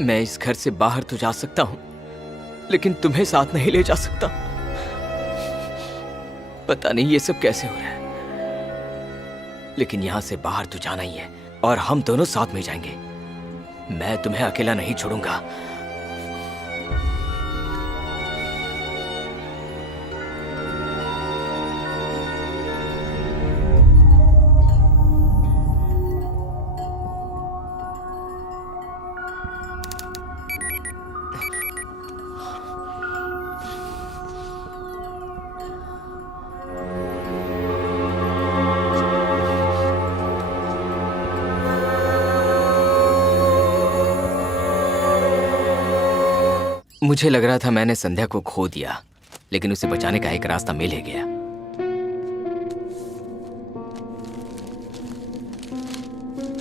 मैं इस घर से बाहर तो जा सकता हूं, लेकिन तुम्हें साथ नहीं ले जा सकता। पता नहीं ये सब कैसे हो रहा है, लेकिन यहां से बाहर तो जाना ही है और हम दोनों साथ में जाएंगे। मैं तुम्हें अकेला नहीं छोड़ूंगा। मुझे लग रहा था मैंने संध्या को खो दिया, लेकिन उसे बचाने का एक रास्ता मिल ही गया।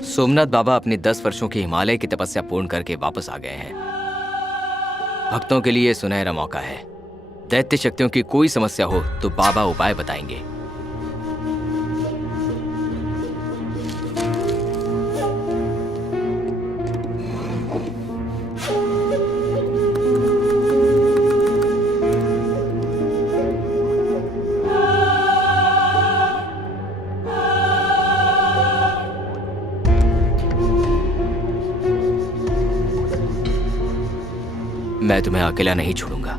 सोमनाथ बाबा अपनी 10 वर्षों की हिमालय की तपस्या पूर्ण करके वापस आ गए हैं। भक्तों के लिए सुनहरा मौका है। दैत्य शक्तियों की कोई समस्या हो तो बाबा उपाय बताएंगे। मैं तुम्हें अकेला नहीं छोड़ूंगा।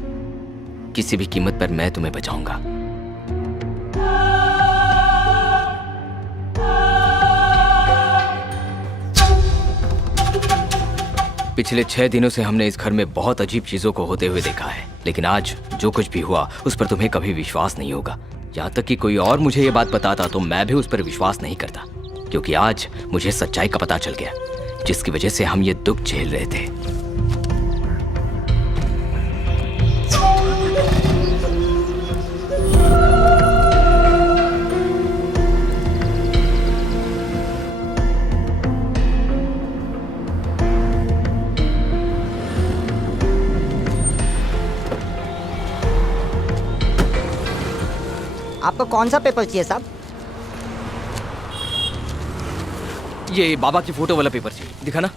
किसी भी कीमत पर मैं तुम्हें बचाऊंगा। पिछले 6 दिनों से हमने इस घर में बहुत अजीब चीजों को होते हुए देखा है, लेकिन आज जो कुछ भी हुआ उस पर तुम्हें कभी विश्वास नहीं होगा। यहां तक कि कोई और मुझे ये बात बताता तो मैं भी उस पर विश्वास नहीं करता, क्योंकि आज मुझे सच्चाई का पता चल गया, जिसकी वजह से हम ये दुख झेल रहे थे। आपको कौन सा पेपर चाहिए साहब? ये बाबा की फोटो वाला पेपर चाहिए, दिखाना।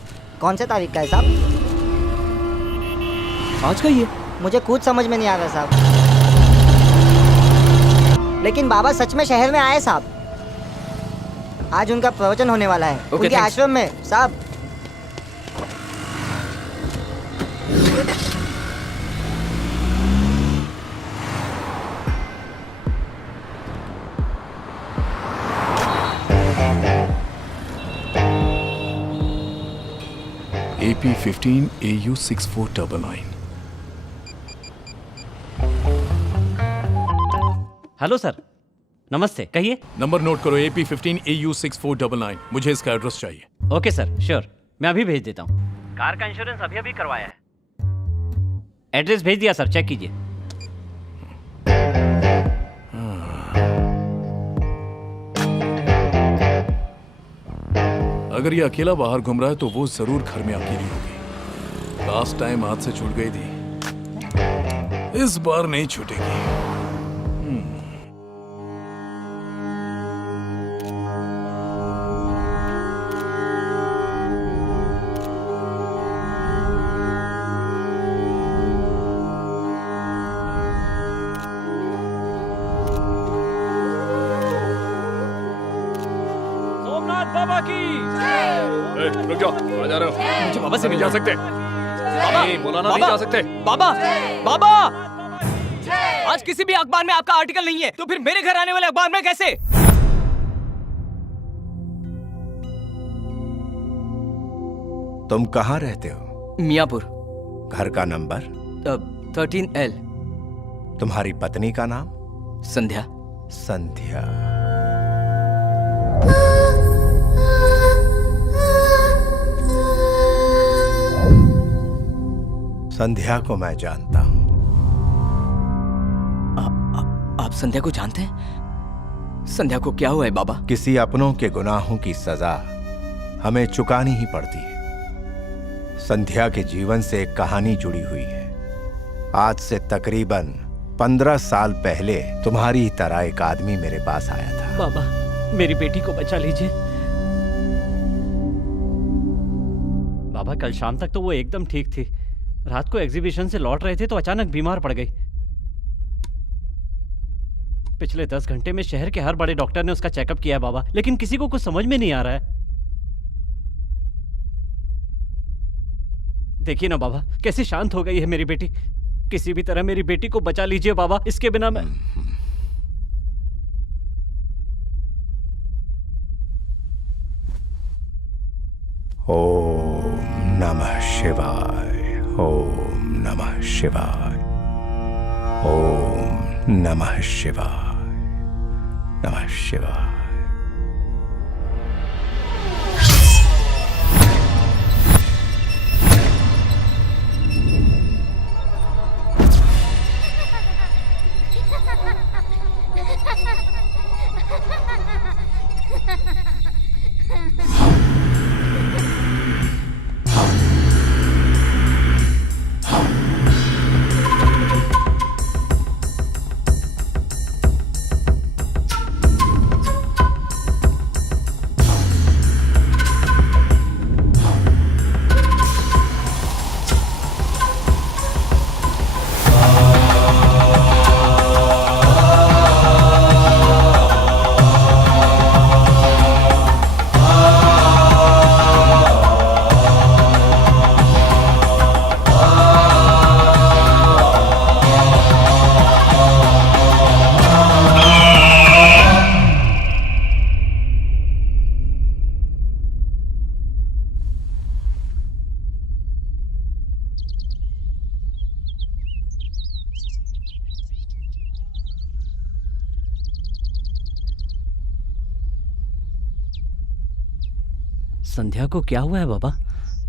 कौन से तारीख का है साहब? आज का ही है। मुझे कुछ समझ में नहीं आ रहा साहब। लेकिन बाबा सच में शहर में आए साहब। आज उनका प्रवचन होने वाला है उनके आश्रम में साहब। AP15 AU 6499। हेलो सर, नमस्ते, कहिए। नंबर नोट करो, AP15 AU 6499। मुझे इसका एड्रेस चाहिए। ओके सर, श्योर, मैं अभी भेज देता हूँ। कार का इंश्योरेंस अभी अभी करवाया है। एड्रेस भेज दिया सर, चेक कीजिए। अगर ये अकेला बाहर घूम रहा है तो वो जरूर घर में अकेली होगी। लास्ट टाइम हाथ से छूट गई थी, इस बार नहीं छूटेगी। सोमनाथ बाबा की रुक जाओ, आ जा रहे हो। मुझे बाबा से नहीं जा सकते। बाबा, नहीं, बोलाना नहीं बाबा, जा सकते। बाबा, बाबा, आज किसी भी अखबार में आपका आर्टिकल नहीं है, तो फिर मेरे घर आने वाले अखबार में कैसे? तुम कहाँ रहते हो? मियापुर। घर का नंबर? 13L। तुम्हारी पत्नी का नाम? संध्या। संध्या। संध्या को मैं जानता हूं। आप संध्या को जानते हैं? संध्या को क्या हुआ है बाबा? किसी अपनों के गुनाहों की सजा हमें चुकानी ही पड़ती है। संध्या के जीवन से एक कहानी जुड़ी हुई है। आज से तकरीबन 15 साल पहले तुम्हारी ही तरह एक आदमी मेरे पास आया था। बाबा, मेरी बेटी को बचा लीजिए। बाबा कल शाम तक तो वो एकदम ठीक थी। रात को एग्जीबिशन से लौट रहे थे तो अचानक बीमार पड़ गई। पिछले 10 घंटे में शहर के हर बड़े डॉक्टर ने उसका चेकअप किया बाबा, लेकिन किसी को कुछ समझ में नहीं आ रहा है। देखिए ना बाबा कैसे शांत हो गई है मेरी बेटी। किसी भी तरह मेरी बेटी को बचा लीजिए बाबा, इसके बिना मैं। ओम नमः शिवाय, ओम नमः शिवाय, ओम नमः शिवाय, नमः शिवाय। संध्या को क्या हुआ है बाबा?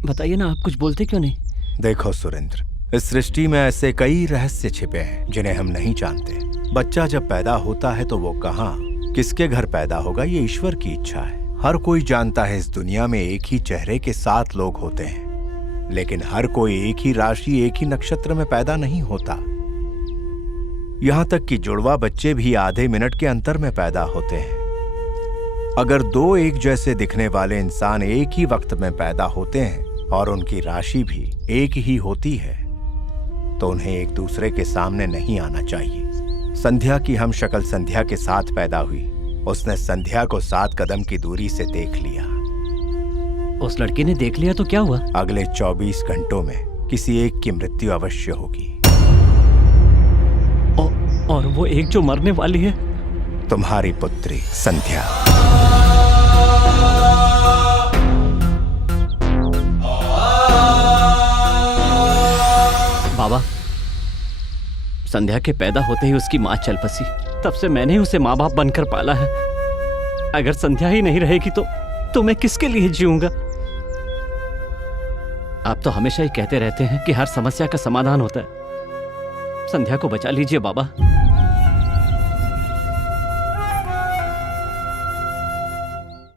बताइए ना, आप कुछ बोलते क्यों नहीं? देखो सुरेंद्र, इस सृष्टि में ऐसे कई रहस्य छिपे हैं जिन्हें हम नहीं जानते। बच्चा जब पैदा होता है तो वो कहाँ, किसके घर पैदा होगा, ये ईश्वर की इच्छा है। हर कोई जानता है इस दुनिया में एक ही चेहरे के 7 लोग होते हैं, लेकिन हर कोई एक ही राशि, एक ही नक्षत्र में पैदा नहीं होता। यहाँ तक कि जुड़वा बच्चे भी आधे मिनट के अंतर में पैदा होते हैं। अगर 2 एक जैसे दिखने वाले इंसान एक ही वक्त में पैदा होते हैं और उनकी राशि भी एक ही होती है तो उन्हें एक दूसरे के सामने नहीं आना चाहिए। संध्या की हम शक्ल संध्या के साथ पैदा हुई। उसने संध्या को 7 कदम की दूरी से देख लिया। उस लड़की ने देख लिया तो क्या हुआ? अगले 24 घंटों में किसी एक की मृत्यु अवश्य होगी। और वो एक जो मरने वाली है? तुम्हारी पुत्री संध्या। बाबा, संध्या के पैदा होते ही उसकी माँ चल बसी। तब से मैंने ही उसे माँ बाप बनकर पाला है। अगर संध्या ही नहीं रहेगी तो मैं किसके लिए जीऊंगा? आप तो हमेशा ही कहते रहते हैं कि हर समस्या का समाधान होता है। संध्या को बचा लीजिए बाबा।